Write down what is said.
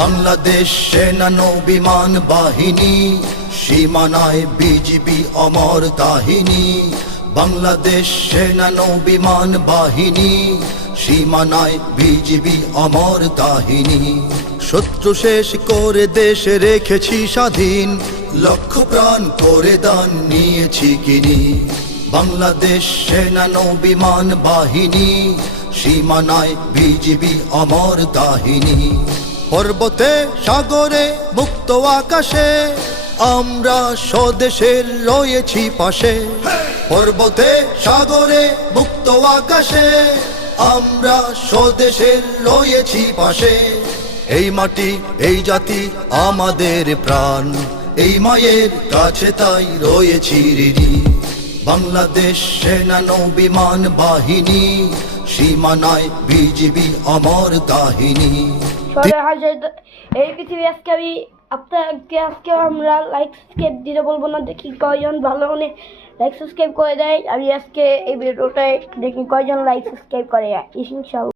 বাংলাদেশ সেনা নৌবিমান বাহিনী, সীমানায় বিজিবি অমর কাহিনী। বাংলাদেশ সেনা নৌবিমান বাহিনী, সীমানায় বিজিবি অমর কাহিনী। শত্রু শেষ করে দেশে রেখেছি স্বাধীন, লক্ষ প্রাণ করে দান নিয়েছি কিনি। বাংলাদেশ সেনা নৌবিমান বাহিনী, সীমানায় বিজিবি অমর কাহিনী। পর্বতে সাগরে মুক্ত আকাশে আমরা স্বদেশের রয়েছি পাশে। পর্বতে সাগরে মুক্ত আকাশে আমরা স্বদেশের রয়েছি পাশে। এই মাটি এই জাতি আমাদের প্রাণ, এই মায়ের কাছে তাই রয়েছি ঋণী। বাংলাদেশ সেনা নৌবিমান বাহিনী, সীমানায় বিজিবি অমর কাহিনী। এই পৃথিবী আজকে আমরা লাইক সাবস্ক্রাইব দিতে বলবো না, দেখি কয়জন ভালো মনে লাইক সাবস্ক্রাইব করে দেয়। আমি আজকে এই ভিডিওটায় দেখি কয়জন লাইক সাবস্ক্রাইব করে ইনশাআল্লাহ।